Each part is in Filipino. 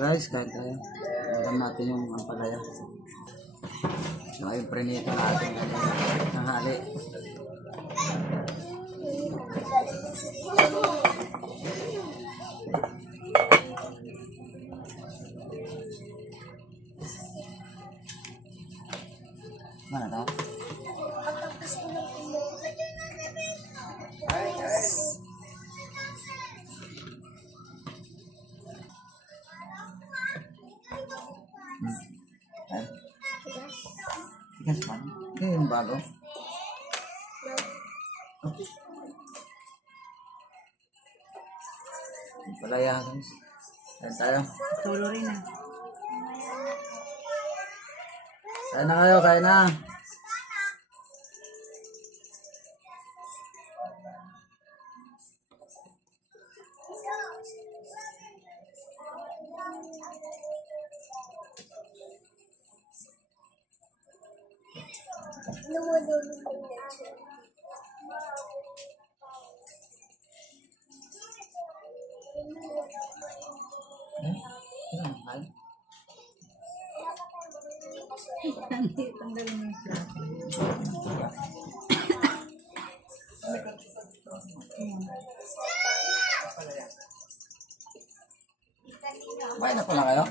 Guys, kain tayo. Alam natin yung ampalaya. Saka yung prenito natin ng hali. Mana tau? Ikan sepan. Ini yang bago. Palaya guys. Kain tayo. Tulo rin na. Kain na kayo, kain na. Mahal. Tanggalin mo yung plato. Kumain na pala kayo?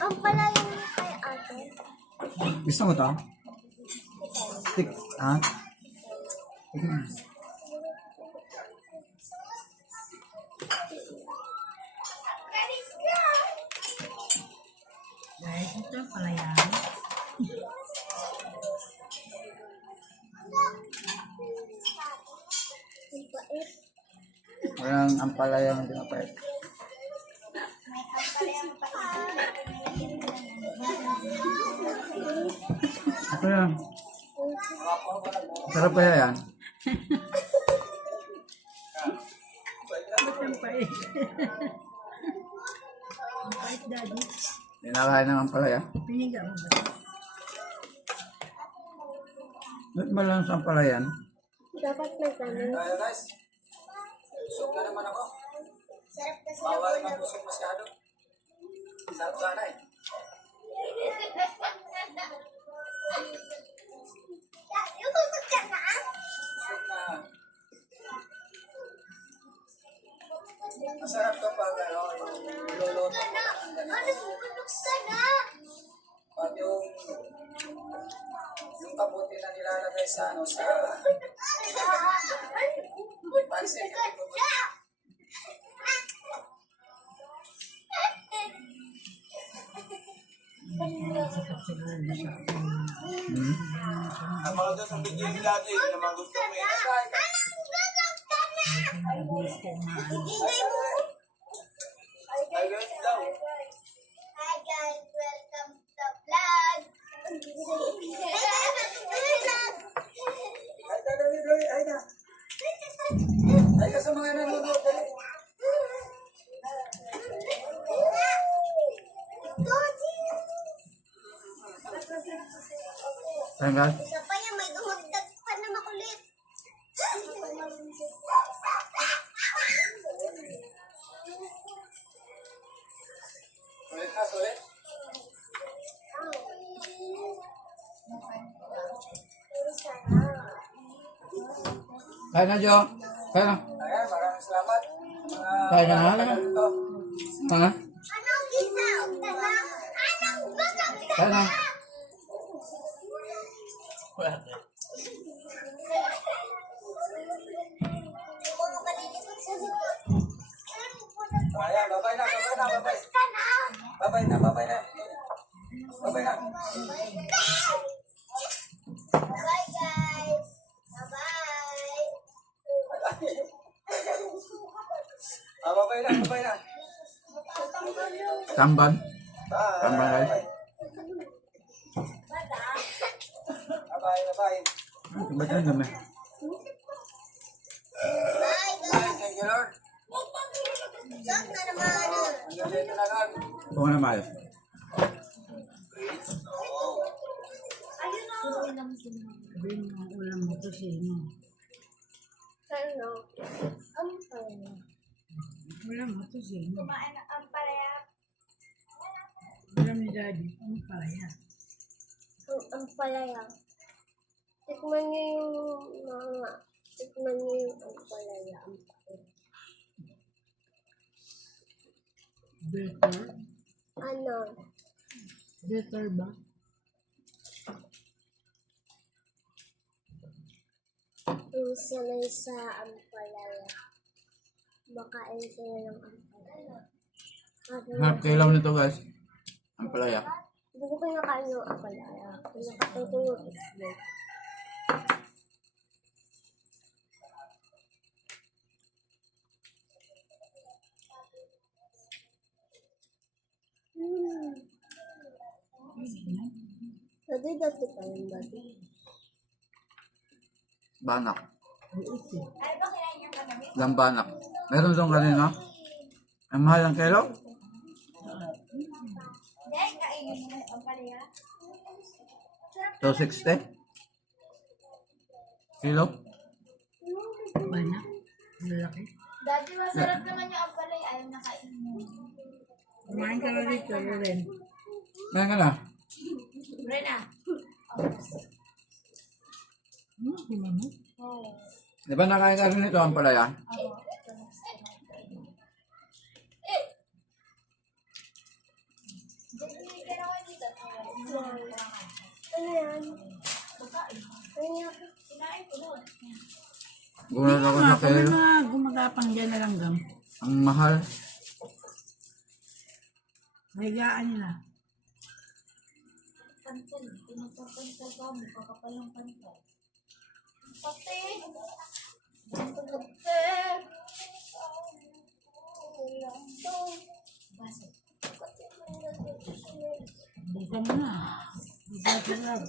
Ang pala yung kay ate. Gusto mo to? Stick, ha? Guys, ito pala yan. Ang bait. Walang ampalaya ng pinapait. May ang pala yung Ito yan. Sarap kaya yan? Ba't ang pait? Ang pait, daddy. Ninakain ng ampalaya. Piniga mo ba? Ba't malang sa ampalayan? dapat may ganun. Ayo guys. Busog na naman ako. Sarap kasi Bawal ng na busog masyado. Sarap sana eh. Yung busog ka na? Busog na. Masarap to pag ano, yung niluluto. Ano, bubusog ka na? Pag yung kabuti na nilalagay sa ano, sa pansit. Ang mga doon ang bigyan nila natin na mga gusto mo eh. Ingay mo. Ay, guys, daw. Hi guys, welcome to the vlog. Ay, dali, ay na. Ay ka sa mga nanonood, dali. Ayan guys. Isa pa yan, may dumagdag pa na makulit. Sulit na, sulit. Kaya na, Jo. Kaya na. Ayan, maraming salamat. Kaya na, ha? Ha? Anong ginaw ka na? Anong bagag ka Kaya na. na? Mga malilikot sa likod. Ayan, babay na, babay na, babay. Ka na? Babay na, babay na. Babay na. Bye guys. Bye-bye. Babay na, babay na. Tamban. Tamban guys. Babay, babay. Ba't yan dami? Bye guys. Thank you, Lord. Saan na naman? Hanggang dito na, Lord. Oo naman. Ayun o. Sabihin mo ang ulam mo to sino. Ano? Ang pala. Ulam mo to sino. Kumain ang palaya. Alam ni Daddy, ano pala yan? Ang palaya. Tikman niyo yung mga... Tikman niyo yung ang palaya. Ang pait. Bitter? Ano? Bitter ba? Yung sanay sa ampalaya. Makain sila ng ampalaya. Harap kailaw nito guys. Ang palaya. Hindi ko pinakain yung ampalaya. Pinakain ko yung itlog. Dati pa yung dati. Banak. Liit eh. Lang banak. Meron doon kanina. Ang mahal ng kilo? 260 kilo? Banak? Malaki? Dati masarap naman yung ampalaya. Ayaw na kain mo. Kumain ka na rito, Loren. Ngayon ka na. Rena. Tingnan mo. Di ba nakain ka rin ito ang palaya? Ano yan? Ano yan? Gulat ako sa Kami kilo. mga gumagapang dyan na lang gam. Ang mahal. Higaan nila. Buka mo na. Buka ka lang.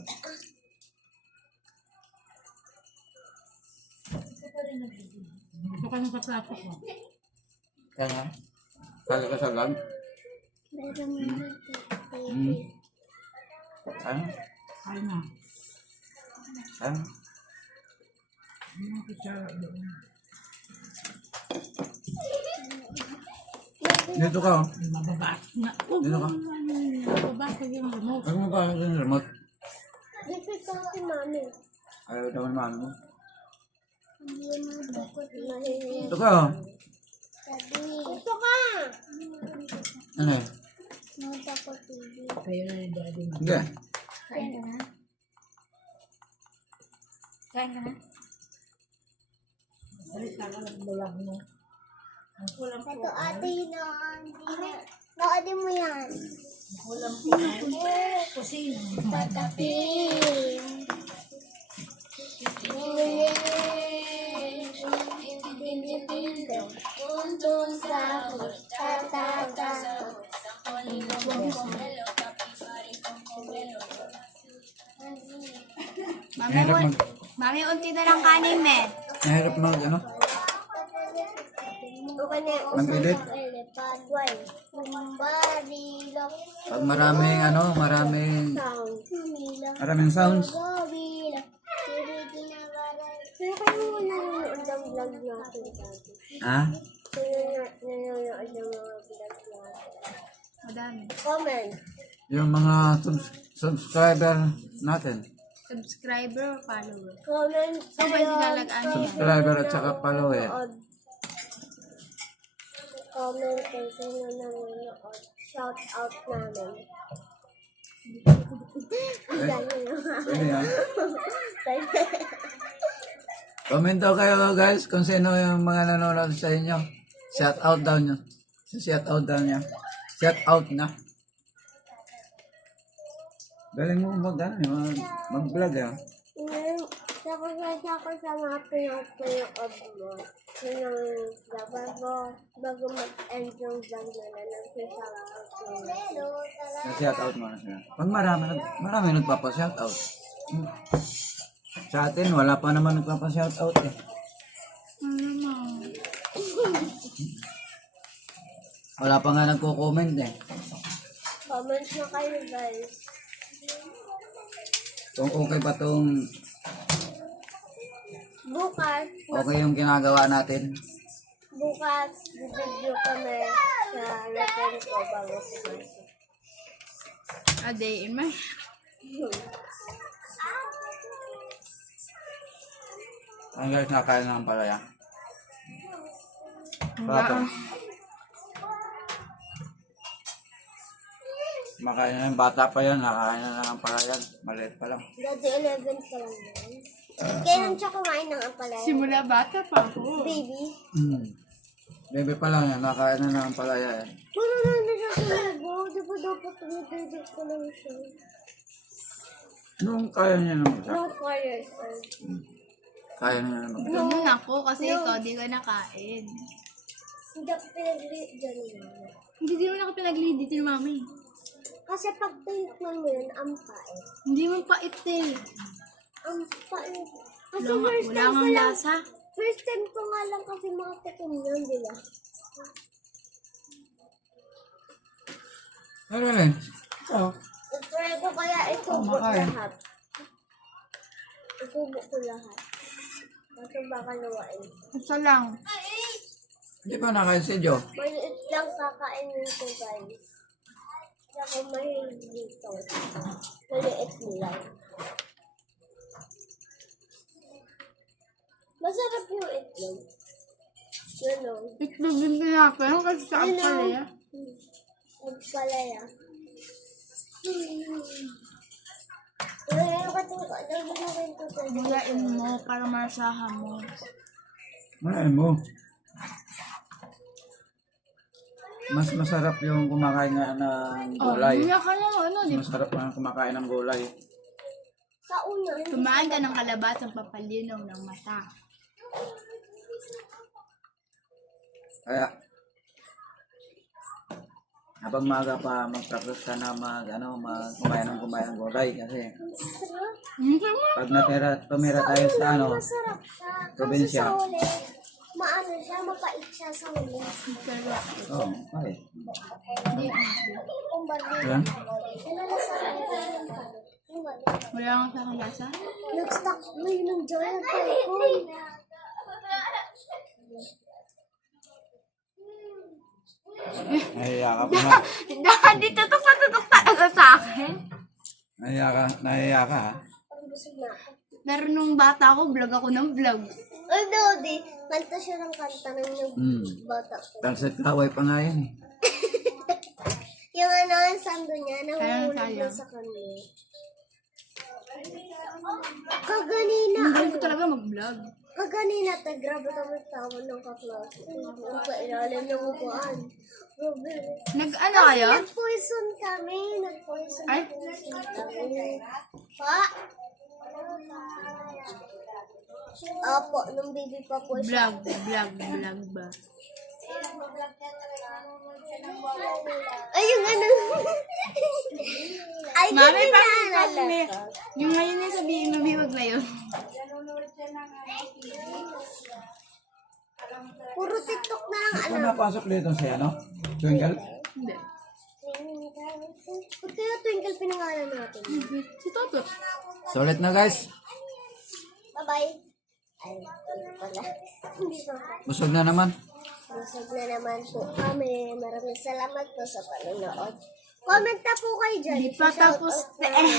Buka ka ng kaplato ko. Kaya nga. Kaya ka sa lag. Meron mo na ito. Ano? Ay na. Ano? Ano ang kutsara doon? Dito ka oh. Ay, mababa. Na, oh, Dito ka. mababa ko yung remote. Huwag mo ka yung remote. Dito ko si mami. Ayaw daw ng mami mo. Hindi mo bukod mahihiya. Dito ka oh. Sabi. Dito ka! Ano eh? Nota ko TV. Kayo na yung daddy mo. Hindi. Kain ka na? Kain ka na? Balik ka lang ang bulag mo. Ang kulang po. Ito ate yun ate mo yan. Kulang po. Kusina. Tatapin. Untong sahod, tatata. Mahirap mag... Mami, unti na lang kanin, me. Mahirap mag ano? Mag-edit? Pag maraming ano, maraming sounds. Sino kayo nanonood ng vlog natin dati? Ha? Sino nanonood ng mga vlog natin? Madami. Comment. Yung mga subscriber natin. Subscriber or follower? Comment Saan ba nilalagay yan? Subscriber at saka follower. Comment kung sino nanonood. Shout out namin. Ano yan? Comment daw kayo guys kung sino yung mga nanonood sa inyo. Shout out daw nyo. Shout out daw niya. Shout out na. Galing mo mag-vlog ah. Nakasasya ko sa mga pinapanood mo. Yun ang bago mag-end yung vlog na nagsasarap ko. Shout out mo na sila. Pag marami nagpapa-shout out. Sa atin, wala pa naman nagpapa-shout out eh. Wala pa nga nagko-comment eh. Comment na kayo guys. Kung okay pa tong Bukas, okay yung ginagawa natin. bukas, bibidyo kami sa lesson ko bago pumasok. A day in my... Ang guys, nakain na ng palaya. Bata. Makain na yung bata pa yan, nakain na ng palaya. Maliit pa lang. Daddy, 11 pa lang yan. Kailan siya kumain ng ampalaya? Simula bata pa ako. Baby? Bebe pa lang yan, nakain na ng palaya yan. Puro na siya kalago. Di ba dapat tumitidip ko lang siya? Nung kaya niya naman siya. No 4 years old. Kaya niya naman. Ganun ako kasi ikaw di ka nakain. Hindi ako pinag-read dyan yun. Hindi din naman ako pinag-lead dito ni mami. Kasi pag tinikman mo yun, ang pait. Hindi mo pait eh. Ang pait. Kasi Wala nga lasa. first time ko nga lang kasi makatikim yun, di ba? Ano rin? Oo. I-try ko kaya isubo makain. lahat. Isubo ko lahat. Kasi baka nawain. Isa lang. Hindi pa nakain si Jo. Maliit lang kakainin ko, guys. Hindi ako mahilig dito. Maliit lang. Masarap yung itlog. Yun o. Itlog din pinapin kasi sa Yun o. ampalaya. Magpalaya. Ngayon ko ito, lagi na rin ko ito. Mulain mo para masahan mo. Manain mo. Mas masarap yung kumakain nga ng Oh, gulay. hindi ka lang ano. Mas masarap nga kumakain ng gulay. Sa una, Kumain ka ng kalabasang papalinaw ng mata. Kaya, habang maaga pa, mag-practice ka na kumain ng gulay. Kasi, sarap. pag tumira tayo sa Masarap siya. Kasi probinsya. sa huli, maano siya, mapait siya sa huli. Oo, okay. Kung bagay. Diba? Nalalasarap ko yung pala. Yung wala. Wala kang sa kalasa? Nag-stock mo yun ng joy ang pala ko. Nahiya ka pa na. Hindi tutok na tutok talaga sa akin. Nahiya ka ha? Ang busog na ako. Pero nung bata ako, vlog ako ng vlog. Ay, Dodi, kanta siya ng kanta ng yung bata ko. Talsat kaway pa nga yan eh. Yung ano, ang sando niya, nahulog Kaya. na sa kanya. Kaganina, Magaling ko talaga mag-vlog. kaganina, grabe kami tawa ng kaklase. Ang kailalim ng upuan. Grabe. Nag-ano kayo? Nag-poison kami. Nag-poison Ay? kami. Pa? Opo, nung baby pa po siya. Vlog ba? Ay, yung ano. Ay, Mami, hindi parang niya kami. alala. Yung ngayon yung sabihin mo, biwag na yun. Puro TikTok na lang, Ito ano. napasok dito siya, no? Twinkle? Hindi. Ba't kaya Twinkle pinangalan natin? Si Toto. So ulit na guys. Bye-bye. Ay, hindi pala. Hindi pa pa. Busog na naman. Busog na naman po kami. Maraming salamat po sa panonood. Comment na po kayo dyan. Hindi pa tapos. Bye-bye.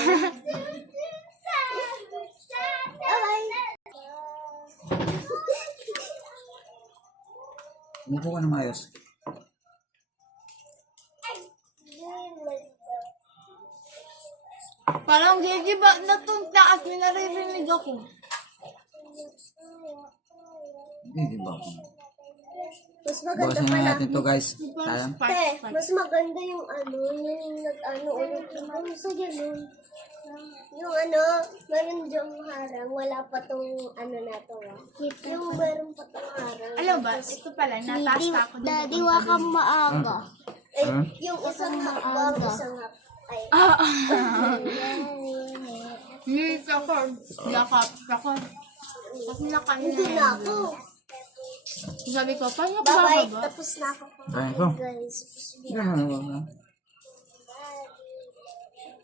Umupo ka na maayos. Parang Gigi ba natunta at may naririnig ako. Hindi ba? Mas maganda Bawasan na pala. natin to guys. Sayang. Te, mas maganda yung ano, yung nag-ano ulit yung sa ganun. Yung ano, meron diyang harang, wala pa tong ano na to. Yung meron pa tong harang. Alam ba, ito pala, nataas pa ako. Daddy, wakang maaga. Eh, Huh? yung isang hakbang, isang hak. Ay, Hindi ako. Yakap ako. Kasi nakain hindi na ako. Sabi ko, paano ako Bye-bye, bababa? tapos na ako. Ayun ko. Guys, Hindi naman.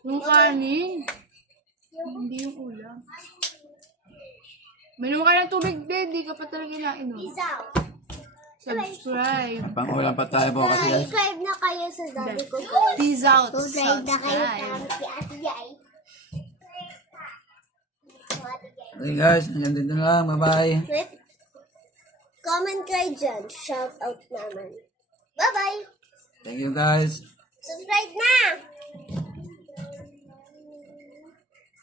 Yung kanin. Hindi yung ulam. Minom ka ng tubig, babe. Di ka pa talaga nainom. peace out. Subscribe. Pang ulam pa tayo bukas guys. Subscribe na kayo kayo sa daddy ko. Peace out. Subscribe na kayo Subscribe. kay Ate Jai. Okay guys, hanggang dito na lang. Bye-bye. Comment kayo dyan. Shout out naman. Bye-bye! Thank you guys. Subscribe na!